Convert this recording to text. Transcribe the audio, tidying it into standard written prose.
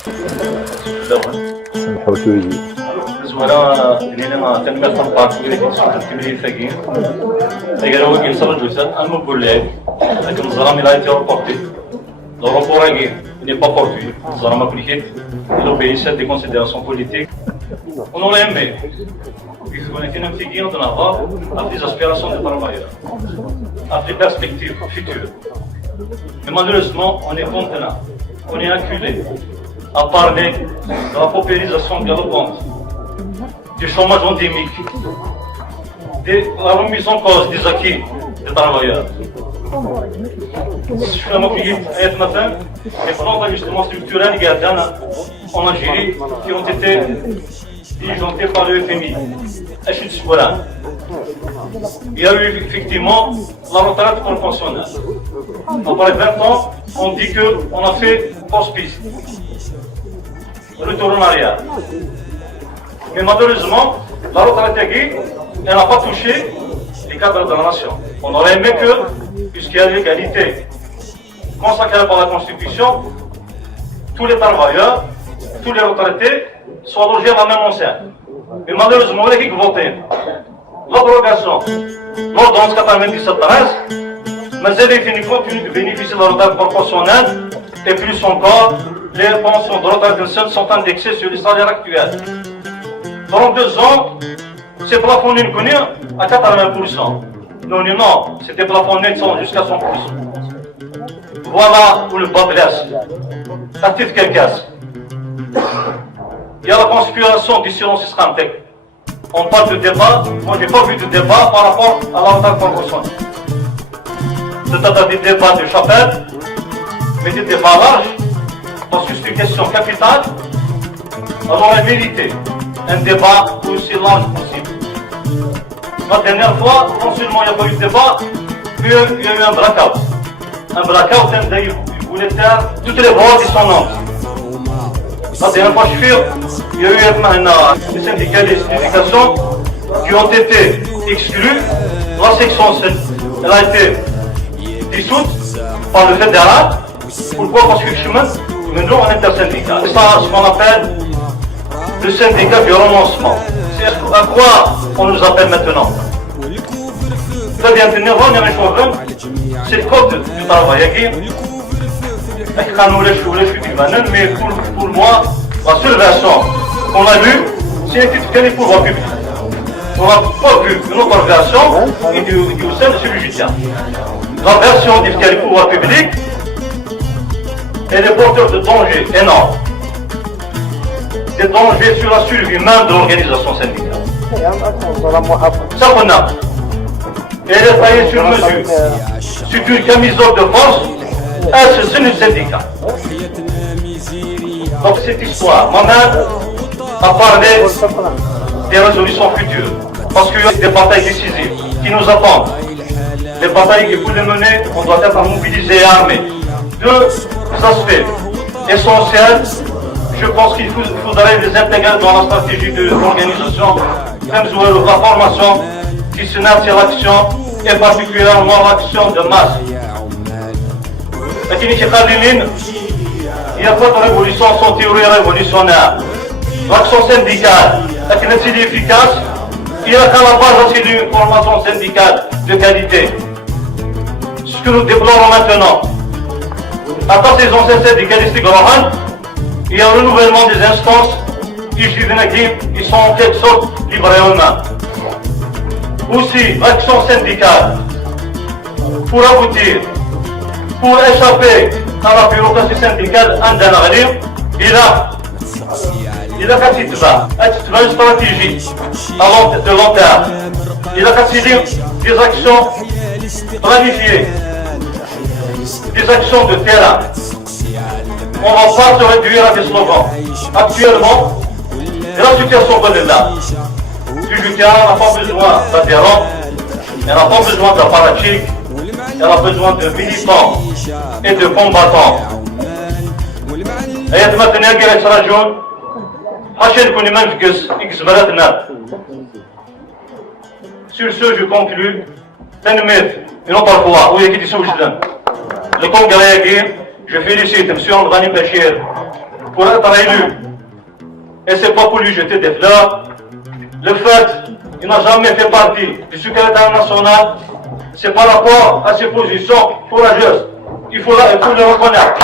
سمحوا توجي الزملاء لنا تنمية البارك اللي صارت التمرين فاقين اگر هو كي صار جوتا انا نقول لك لكن الزرام لا يتي روبورتي لو روبوراغي n'est pas porté الزرام appliqué il obéit à des considérations politiques on aurait aimé puisqu'on est un petit guide en avant à des aspirations de travailleurs à des perspectives futures mais malheureusement on est contenant on est acculé à parler de la paupérisation galopante du chômage endémique, de la remise en cause des acquis des travailleurs. Je suis un matin, les plans d'ajustement structurel en Algérie qui ont été diligentés par le FMI. Il y a eu effectivement la retraite conventionnelle. Après 20 ans, on dit qu'on a fait post-piste. Retour en arrière. Mais malheureusement, la retraite elle n'a pas touché les cadres de la nation. On aurait aimé que, puisqu'il y a l'égalité consacrée par la Constitution, tous les travailleurs, tous les retraités soient logés à la même enceinte. Mais malheureusement, on a voté l'abrogation, l'ordonnance 97-13, mais elle est finie continue de bénéficier de la retraite proportionnelle et plus encore, les pensions de retraite sont indexées sur les salaires actuels. Dans 2 ans, c'est plafonné à 80%. Non, c'était plafonné jusqu'à 100%. Voilà où le bas blesse. La petite casse. Il y a la conspiration du silence islamique. On parle de débat, moi j'ai pas vu de débat par rapport à la retraite proportionnelle. C'est-à-dire des débats de chapelle, mais des débats larges, parce que c'est une question capitale, alors elle méritait un débat aussi large possible. La dernière fois, non seulement il n'y a pas eu de débat, mais il y a eu un blackout. Un blackout, il voulait faire toutes les voix dissonantes. La dernière fois, il y a eu des syndicats d'éducation qui ont été exclus. La section 7, elle a été dissoute par le fédéral. Pourquoi? Parce que le chemin, mais nous, on est intersyndical. C'est ça ce qu'on appelle le syndicat du renoncement. C'est à quoi on nous appelle maintenant? Très bien, c'est le code du travail. Mais pour moi, la seule version qu'on a vue, c'est les pouvoirs publics. On n'a pas vu une autre version et du sein de celui judiciaire. La version des pouvoirs publics, elle est porteur de dangers énormes. Des dangers sur la survie même de l'organisation syndicale. Ça qu'on a. Elle est taillée sur mesure. C'est une camisole de force, c'est le syndicat. Donc cette histoire, moi-même, a parlé des résolutions futures. Parce qu'il y a des batailles décisives qui nous attendent. Les batailles qu'il faut les mener, on doit être mobilisé et armé. 2 aspects essentiels. Je pense qu'il faudrait les intégrer dans la stratégie de l'organisation, même jouer la formation qui se met sur l'action, et particulièrement l'action de masse. Il n'y a pas de révolution sans théorie révolutionnaire. L'action syndicale, est efficace, il y a qu'à la base aussi d'une formation syndicale de qualité. Ce que nous déplorons maintenant, à part ces anciens syndicalistes grands, il y a un renouvellement des instances qui sont en quelque sorte livrées eux-mêmes. Aussi, l'action syndicale, pour aboutir, pour échapper à la bureaucratie syndicale, il a qu'à une stratégie de long terme. Il a qu'à des actions planifiées, des actions de terrain. On ne va pas se réduire à des slogans. Actuellement, la situation est là. Du terrain n'a pas besoin d'adhérents, elle n'a pas besoin d'apparatchiks, elle a besoin de militants et de combattants. Et maintenant, il y a une région, sur ce, je conclue. Une autre fois, où est-ce que le Congrès, je félicite M. Andrani Bachir pour être élu. Et c'est pas pour lui jeter des fleurs. Le fait, il n'a jamais fait partie du secrétaire national, c'est par rapport à ses positions courageuses. Il faut le reconnaître.